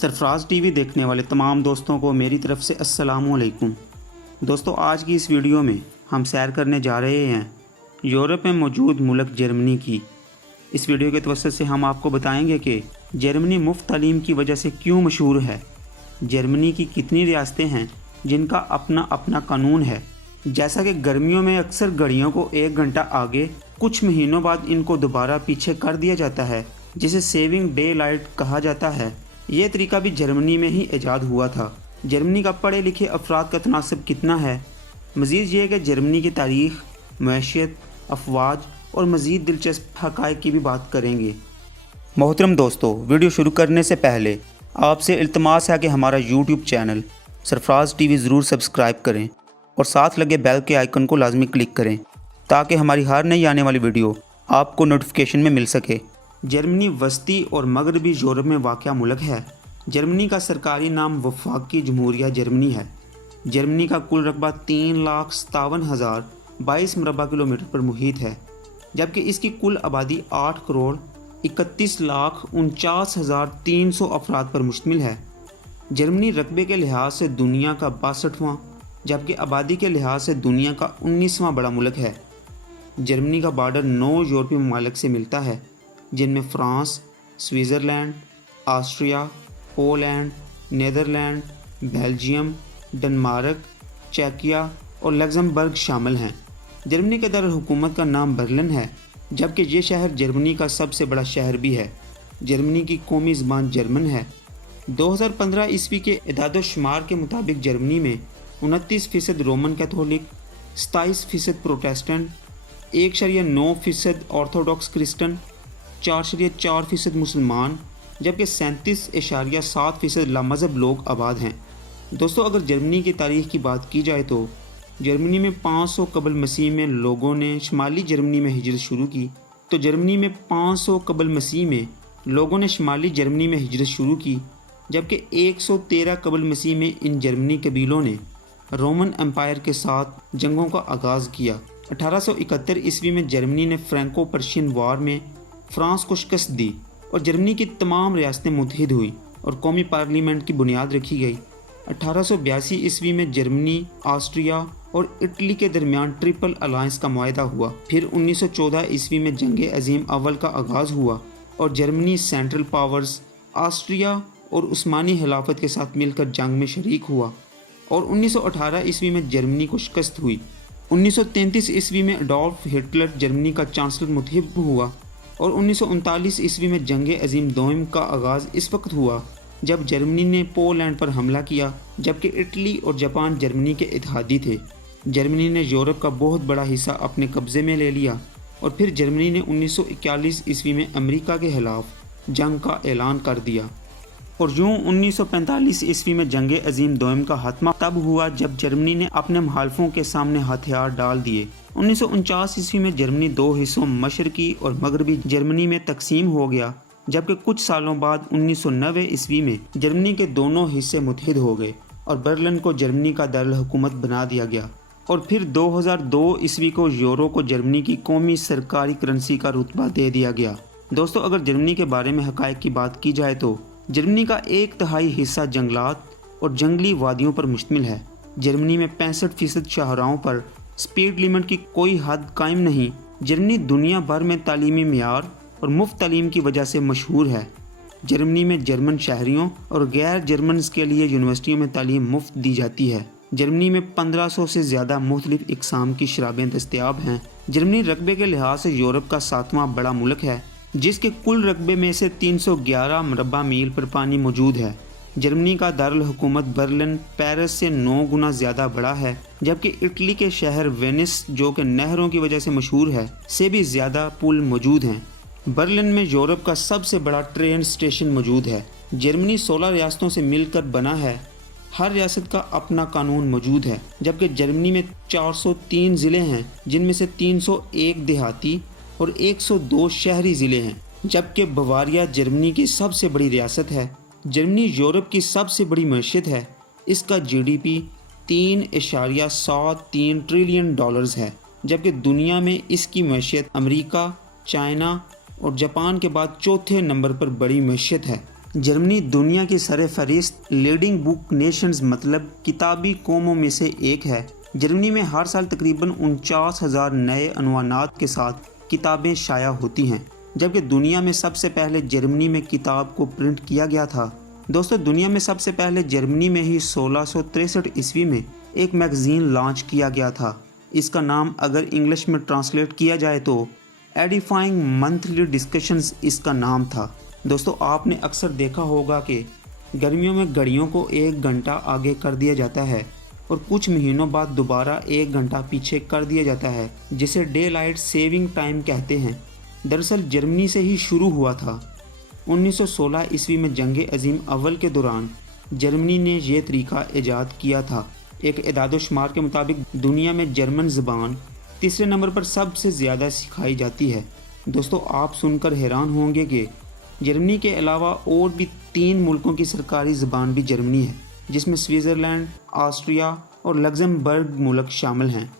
Sarfaraz TV देखने वाले तमाम दोस्तों को मेरी तरफ से अस्सलाम वालेकुम। दोस्तों, आज की इस वीडियो में हम सैर करने जा रहे हैं यूरोप में मौजूद मुल्क जर्मनी की। इस वीडियो के तवज्जुह से हम आपको बताएंगे कि जर्मनी मुफ्त तालीम की वजह से क्यों मशहूर है, जर्मनी की कितनी रियासतें हैं जिनका अपना अपना कानून है। जैसा कि गर्मियों में अक्सर घड़ियों को 1 घंटा आगे कुछ महीनों बाद इनको दोबारा पीछे कर दिया जाता है, जिसे सेविंग डे लाइट कहा जाता है। ये तरीका भी जर्मनी में ही ईजाद हुआ था। जर्मनी का पढ़े लिखे अफराद का तनासब कितना है। मज़ीद ये कि जर्मनी की तारीख़, मैशियत, अफवाज और मज़ीद दिलचस्प हक़ाइक़ की भी बात करेंगे। मोहतरम दोस्तों, वीडियो शुरू करने से पहले आपसे इल्तमास है कि हमारा यूट्यूब चैनल सरफराज टीवी ज़रूर सब्सक्राइब करें और साथ लगे बेल के आइकन को लाजमी क्लिक करें ताकि हमारी हर नई आने वाली वीडियो आपको नोटिफिकेशन में मिल सके। जर्मनी वस्ती और मगरबी यूरोप में वाक़या मुल्क है। जर्मनी का सरकारी नाम वफाकी जमहूरिया जर्मनी है। जर्मनी का कुल रकबा 3,57,022 मरबा किलोमीटर पर मुहित है, जबकि इसकी कुल आबादी 8,31,49,300 अफराद पर मुश्तमिल है। जर्मनी रकबे के लिहाज से दुनिया का 62वां जबकि आबादी के लिहाज से दुनिया का 19वां बड़ा मुल्क है। जर्मनी का बॉर्डर 9 यूरोपीय ममालिक से मिलता है, जिनमें France, Switzerland, Austria, Poland, Netherland, Belgium, Denmark, चेकिया और लग्जमबर्ग शामिल हैं। जर्मनी के दारुल हुकूमत का नाम बर्लिन है, जबकि ये शहर जर्मनी का सबसे बड़ा शहर भी है। जर्मनी की कौमी ज़बान जर्मन है। 2015 ईस्वी के इदाद-ओ-शुमार के मुताबिक जर्मनी में 29% Roman Catholic, 27% Protestant, 1.9% Orthodox Christian, 4.4% मुसलमान, जबकि 37.7% लामज़हब लोग आबाद हैं। दोस्तों, अगर जर्मनी की तारीख़ की बात की जाए तो जर्मनी में 500 कबल मसीह में लोगों ने शुमाली जर्मनी में हिजरत शुरू की। जबकि 113 कबल मसीह में इन जर्मनी कबीलों ने रोमन एम्पायर के साथ जंगों का आगाज़ किया। 1871 ईस्वी में जर्मनी ने फ्रैंको पर्शियन वार में फ्रांस को शिकस्त दी और जर्मनी की तमाम रियासतें मुत्तहिद हुई और कौमी पार्लियामेंट की बुनियाद रखी गई। 1882 ईस्वी में जर्मनी, ऑस्ट्रिया और इटली के दरमियान ट्रिपल अलायंस का मुआहदा हुआ। फिर 1914 ईस्वी में जंग अज़ीम अव्वल का आगाज़ हुआ और जर्मनी सेंट्रल पावर्स, ऑस्ट्रिया और उस्मानी खिलाफत के साथ मिलकर जंग में शरीक हुआ और 1918 ईस्वी में जर्मनी को शिकस्त हुई। 1933 ईस्वी में एडोल्फ हिटलर जर्मनी का चांसलर मुंतखब हुआ और 1939 ईस्वी में जंग अज़ीम दोम का आगाज़ इस वक्त हुआ जब जर्मनी ने पोलैंड पर हमला किया, जबकि इटली और जापान जर्मनी के इत्तेहादी थे। जर्मनी ने यूरोप का बहुत बड़ा हिस्सा अपने कब्ज़े में ले लिया और फिर जर्मनी ने 1941 ईस्वी में अमेरिका के खिलाफ जंग का ऐलान कर दिया और यूँ 1945 ईस्वी में जंग अज़ीम दोम का खात्मा तब हुआ जब जर्मनी ने अपने मुखालफों के सामने हथियार डाल दिए। 1949 ईस्वी में जर्मनी 2 हिस्सों मशरकी और मगरबी जर्मनी में तकसीम हो गया, जबकि कुछ सालों बाद 1990 ईस्वी में जर्मनी के दोनों हिस्से मुत्तहिद हो गए और बर्लिन को जर्मनी का दारुल हुकूमत बना दिया गया। और फिर 2002 ईस्वी को यूरो को जर्मनी की कौमी सरकारी करेंसी का रुतबा दे दिया गया। दोस्तों, अगर जर्मनी के बारे में हक़ाइक़ की बात की जाए तो जर्मनी का 1/3 हिस्सा जंगलात और जंगली वादियों पर मुश्तमिल है। जर्मनी में 65% शाहराहों पर स्पीड लिमिट की कोई हद कायम नहीं। जर्मनी दुनिया भर में तालीमी मियार और मुफ्त तालीम की वजह से मशहूर है। जर्मनी में जर्मन शहरियों और गैर जर्मन्स के लिए यूनिवर्सिटियों में तालीम मुफ्त दी जाती है। जर्मनी में 1500 से ज़्यादा मुख्तलिफ इक़साम की शराबें दस्तयाब हैं। जर्मनी रकबे के लिहाज से यूरोप का 7वां बड़ा मुल्क है, जिसके कुल रकबे में से 311 मरबा मील पर पानी मौजूद है। जर्मनी का दारुल हुकूमत बर्लिन पेरिस से 9 गुना ज़्यादा बड़ा है, जबकि इटली के शहर वेनिस, जो कि नहरों की वजह से मशहूर है, से भी ज़्यादा पुल मौजूद हैं। बर्लिन में यूरोप का सबसे बड़ा ट्रेन स्टेशन मौजूद है। जर्मनी 16 रियासतों से मिलकर बना है। हर रियासत का अपना कानून मौजूद है, जबकि जर्मनी में 403 ज़िले हैं, जिनमें से 301 देहाती और 102 शहरी ज़िले हैं, जबकि बवारिया जर्मनी की सबसे बड़ी रियासत है। जर्मनी यूरोप की सबसे बड़ी मईशत है। इसका GDP 3.73 ट्रिलियन डॉलर्स है, जबकि दुनिया में इसकी मईशत अमेरिका, चाइना और जापान के बाद चौथे नंबर पर बड़ी मईशत है। जर्मनी दुनिया की सरफहरिस्त लीडिंग बुक नेशंस मतलब किताबी कौमों में से एक है। जर्मनी में हर साल तकरीबन 49,000 नए अनवानात के साथ किताबें शाया होती हैं, जबकि दुनिया में सबसे पहले जर्मनी में किताब को प्रिंट किया गया था। दोस्तों, दुनिया में सबसे पहले जर्मनी में ही 1663 ईस्वी में एक मैगज़ीन लॉन्च किया गया था। इसका नाम अगर इंग्लिश में ट्रांसलेट किया जाए तो एडिफाइंग मंथली डिस्कशंस इसका नाम था। दोस्तों, आपने अक्सर देखा होगा कि गर्मियों में घड़ियों को 1 घंटा आगे कर दिया जाता है और कुछ महीनों बाद दोबारा 1 घंटा पीछे कर दिया जाता है, जिसे डे लाइट सेविंग टाइम कहते हैं। दरअसल जर्मनी से ही शुरू हुआ था। 1916 ईस्वी में जंग अजीम अव्वल के दौरान जर्मनी ने यह तरीका ईजाद किया था। एक एदाद-ओ-शुमार के मुताबिक दुनिया में जर्मन ज़बान तीसरे नंबर पर सबसे ज़्यादा सिखाई जाती है। दोस्तों, आप सुनकर हैरान होंगे कि जर्मनी के अलावा और भी 3 मुल्कों की सरकारी ज़बान भी जर्मनी है, जिसमें स्विट्ज़रलैंड, ऑस्ट्रिया और लग्जमबर्ग मुल्क शामिल हैं,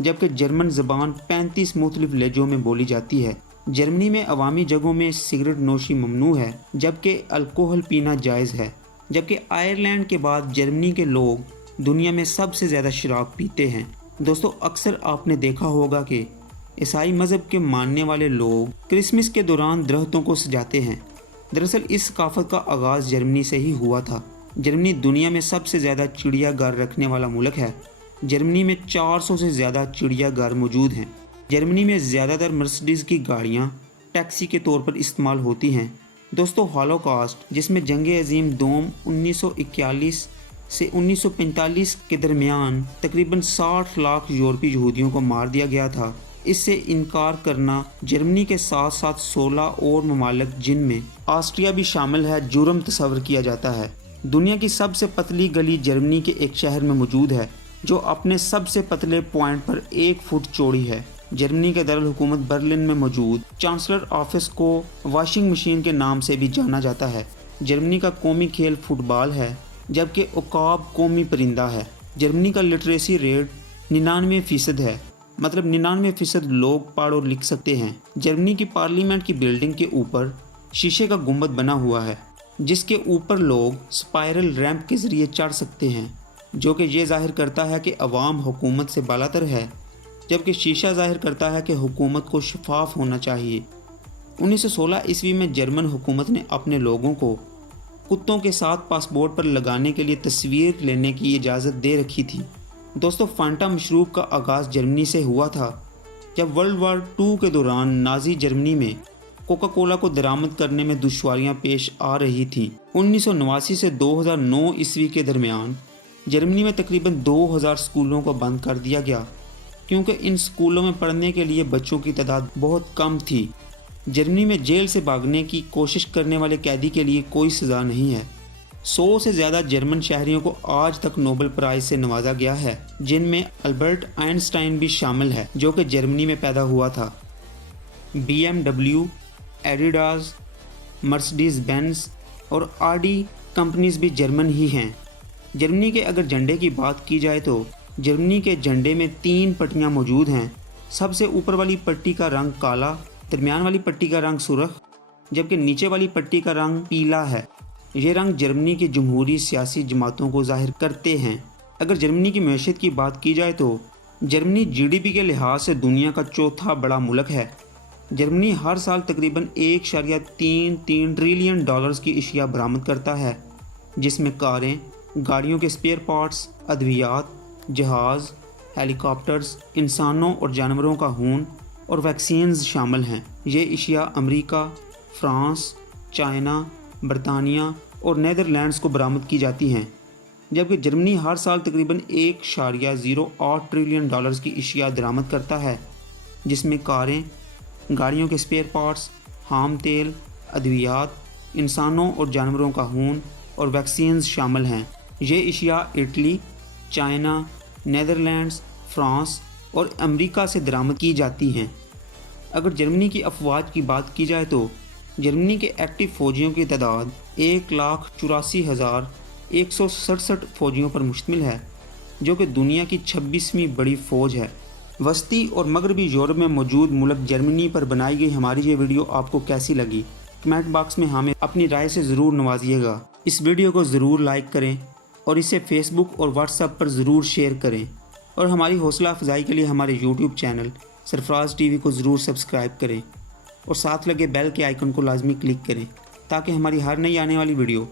जबकि जर्मन ज़बान 35 मुख्तलिफ लहजों में बोली जाती है। जर्मनी में अवामी जगहों में सिगरेट नोशी ममनू है, जबकि अल्कोहल पीना जायज़ है। जबकि आयरलैंड के बाद जर्मनी के लोग दुनिया में सबसे ज़्यादा शराब पीते हैं। दोस्तों, अक्सर आपने देखा होगा कि ईसाई मज़हब के मानने वाले लोग क्रिसमस के दौरान दरख्तों को सजाते हैं। दरअसल इस सकाफत का आगाज़ जर्मनी से ही हुआ था। जर्मनी दुनिया में सबसे ज़्यादा चिड़ियाघर रखने वाला मुल्क है। जर्मनी में 400 से ज़्यादा चिड़ियाघर मौजूद हैं। जर्मनी में ज़्यादातर मर्सिडीज़ की गाड़ियाँ टैक्सी के तौर पर इस्तेमाल होती हैं। दोस्तों, हॉलोकॉस्ट, जिसमें जंग अजीम दोम 1941 से 1945 के दरमियान तकरीबन 60 लाख यूरोपीय यहूदियों को मार दिया गया था, इससे इनकार करना जर्मनी के साथ साथ 16 और ममालिक जिनमें ऑस्ट्रिया भी शामिल है जुर्म तस्वर किया जाता है। दुनिया की सबसे पतली गली जर्मनी के एक शहर में मौजूद है, जो अपने सबसे पतले पॉइंट पर 1 फुट चौड़ी है। जर्मनी के दारुल हुकूमत बर्लिन में मौजूद चांसलर ऑफिस को वॉशिंग मशीन के नाम से भी जाना जाता है। जर्मनी का कौमी खेल फुटबॉल है, जबकि उकाब कौमी परिंदा है। जर्मनी का लिटरेसी रेट 99% है, मतलब 99% लोग पढ़ और लिख सकते हैं। जर्मनी की पार्लियामेंट की बिल्डिंग के ऊपर शीशे का गुंबद बना हुआ है, जिसके ऊपर लोग स्पाइरल रैंप के ज़रिए चढ़ सकते हैं, जो कि ये जाहिर करता है कि अवाम हुकूमत से बालातर है, जबकि शीशा जाहिर करता है कि हुकूमत को शफाफ होना चाहिए। 1916 ईस्वी में जर्मन हुकूमत ने अपने लोगों को कुत्तों के साथ पासपोर्ट पर लगाने के लिए तस्वीर लेने की इजाज़त दे रखी थी। दोस्तों, फांटा मशरूब का आगाज़ जर्मनी से हुआ था, जब वर्ल्ड वार 2 के दौरान नाज़ी जर्मनी में कोका कोला को दरामद करने में दुश्वारियां पेश आ रही थीं। 1989 से 2009 ईस्वी के दरमियान जर्मनी में तकरीबन 2000 स्कूलों को बंद कर दिया गया, क्योंकि इन स्कूलों में पढ़ने के लिए बच्चों की तादाद बहुत कम थी। जर्मनी में जेल से भागने की कोशिश करने वाले कैदी के लिए कोई सज़ा नहीं है। 100 से ज़्यादा जर्मन शहरियों को आज तक नोबेल प्राइज़ से नवाजा गया है, जिनमें अल्बर्ट आइंस्टाइन भी शामिल है, जो कि जर्मनी में पैदा हुआ था। BMW, एडिडास, मर्सिडीज़ बेंज और आडी कंपनीज भी जर्मन ही हैं। जर्मनी के अगर झंडे की बात की जाए तो जर्मनी के झंडे में 3 पट्टियाँ मौजूद हैं। सबसे ऊपर वाली पट्टी का रंग काला, दरमियान वाली पट्टी का रंग सुर्ख, जबकि नीचे वाली पट्टी का रंग पीला है। ये रंग जर्मनी की जमहूरी सियासी जमातों को जाहिर करते हैं। अगर जर्मनी की मैशत की बात की जाए तो जर्मनी GDP के लिहाज से दुनिया का चौथा बड़ा मुल्क है। जर्मनी हर साल तकरीबन 1.33 ट्रिलियन डॉलर्स की अशिया बरामद करता है, जिसमें कारें, गाड़ियों के स्पेयर पार्ट्स, अद्वियात, जहाज़, हेलीकॉप्टर्स, इंसानों और जानवरों का खून और वैक्सीन्स शामिल हैं। ये अशिया अमेरिका, फ्रांस, चाइना, बरतानिया और नीदरलैंड्स को बरामद की जाती हैं, जबकि जर्मनी हर साल तकरीबन 1.08 ट्रिलियन डॉलर्स की अशिया दरामद करता है, जिसमें कारें, गाड़ियों के स्पेयर पार्ट्स, खाम तेल, अद्वियात, इंसानों और जानवरों का खून और वैक्सीन्स शामिल हैं। ये अशिया इटली, चाइना, नीदरलैंड्स, फ्रांस और अमेरिका से दरामद की जाती हैं। अगर जर्मनी की अफवाज की बात की जाए तो जर्मनी के एक्टिव फ़ौजियों की तादाद 1,84,167 फ़ौजियों पर मुश्तमिल है, जो कि दुनिया की 26वीं बड़ी फ़ौज है। वस्ती और मगरबी यूरोप में मौजूद मुल्क जर्मनी पर बनाई गई हमारी ये वीडियो आपको कैसी लगी? کمنٹ باکس میں ہمیں اپنی رائے سے ضرور نوازیے گا۔ اس ویڈیو کو ضرور لائک کریں اور اسے فیس بک اور واٹس ایپ پر ضرور شیئر کریں، اور ہماری حوصلہ افزائی کے لیے ہمارے یوٹیوب چینل سرفراز ٹی وی کو ضرور سبسکرائب کریں اور ساتھ لگے بیل کے آئیکن کو لازمی کلک کریں تاکہ ہماری ہر نئی آنے والی ویڈیو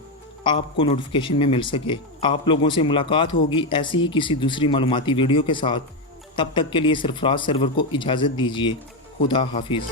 آپ کو نوٹیفیکیشن میں مل سکے۔ آپ لوگوں سے ملاقات ہوگی ایسی ہی کسی دوسری معلوماتی ویڈیو کے ساتھ۔ تب تک کے لیے سرفراز سرور کو اجازت دیجیے۔ خدا حافظ۔